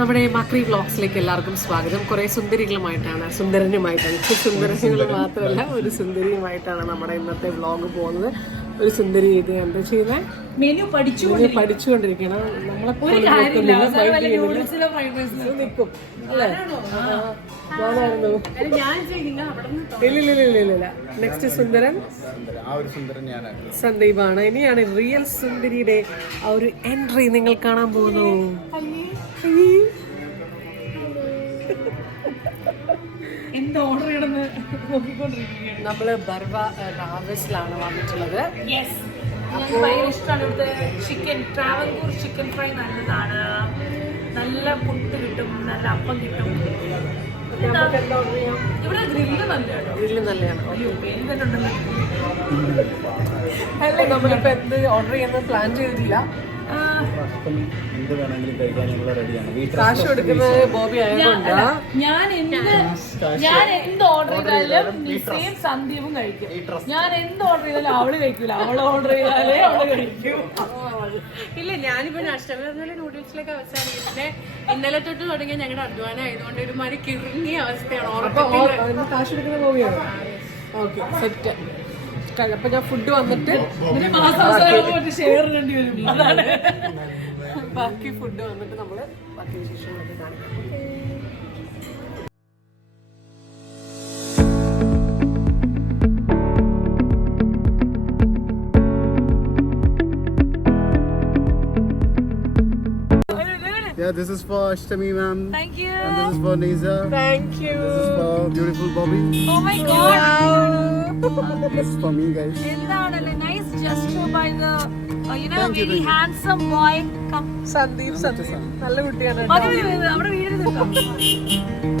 നമ്മുടെ മാക്രി വ്ളോഗ്സിലേക്ക് എല്ലാവർക്കും സ്വാഗതം. കുറേ സുന്ദരങ്ങളുമായിട്ടാണ് സുന്ദരങ്ങൾ മാത്രമല്ല ഒരു സുന്ദരിയുമായിട്ടാണ് നമ്മുടെ ഇന്നത്തെ വ്ളോഗ് പോകുന്നത്. ഒരു സുന്ദരി ഇത് എന്താ ചെയ്യുന്നത്? മെനു പഠിച്ചുകൊണ്ടിരിക്കണം. നമ്മളെ നിൽക്കും അല്ലേ? ഇല്ല. നെക്സ്റ്റ് സുന്ദരൻ സന്ദീപാണ്. ഇനിയാണ് റിയൽ സുന്ദരിയുടെ ആ ഒരു എൻട്രി നിങ്ങൾ കാണാൻ പോകുന്നു. എന്താ ഓർഡർ ചെയ്യണമെന്ന് നോക്കിക്കൊണ്ടിരിക്കുകയാണ്. നമ്മള് ബർവ റാവസിലാണ് വന്നിട്ടുള്ളത്. ഭയങ്കര ഇഷ്ടമാണ് ഇവിടുത്തെ ചിക്കൻ. ട്രാവൻകൂർ ചിക്കൻ ഫ്രൈ നല്ലതാണ്. നല്ല പുട്ട് കിട്ടും, നല്ല അപ്പം കിട്ടും. ഇവിടെ ഗ്രില്ല് നല്ലതാണ്. ഗ്രില്ല് നല്ലതാണ്. അല്ലേ, നമ്മളിപ്പോ എന്ത് ഓർഡർ ചെയ്യുന്നത് പ്ലാൻ ചെയ്തിട്ടില്ല. കാശ് കൊടുക്കുന്നത് ബോബി ആയതുകൊണ്ട് ഞാൻ എന്ത് ഓർഡർ ചെയ്താലും നിസയും സന്ദീപും കഴിക്കും. ഞാൻ എന്ത് ഓർഡർ ചെയ്താലും അവള് കഴിക്കൂല. അവള് ഓർഡർ ചെയ്താലേ അവള് കഴിക്കൂ. ഇല്ല, ഞാനിപ്പോ നഷ്ടപോലെ നൂഡിൽസിലൊക്കെ അവസാനം പിന്നെ ഇന്നലെ തൊട്ട് തുടങ്ങിയ ഞങ്ങളുടെ അധ്വാനം ആയതുകൊണ്ട് ഒരുമാതിരി കിറങ്ങിയ അവസ്ഥയാണ്. കാശ് കൊടുക്കുന്ന ബോബിയാണ്. Okay, set. അപ്പൊ ഞാൻ ഫുഡ് വന്നിട്ട് ഷെയർ ചെയ്യേണ്ടി വരും. അതാണ് ബാക്കി ഫുഡ് വന്നിട്ട് നമ്മള് ബാക്കി വിശേഷങ്ങളൊക്കെ കാണിക്കാം. Yeah, this is for Ashtami ma'am. Thank you. And this is for Nisa. Thank you. This is for beautiful Bobby. Oh my god. This is for me, guys. എന്താണല്ലേ nice gesture by the Thank you, really handsome boy. Come. Sandeep നല്ല കുട്ടിയാണ്. അവിടെ വീട്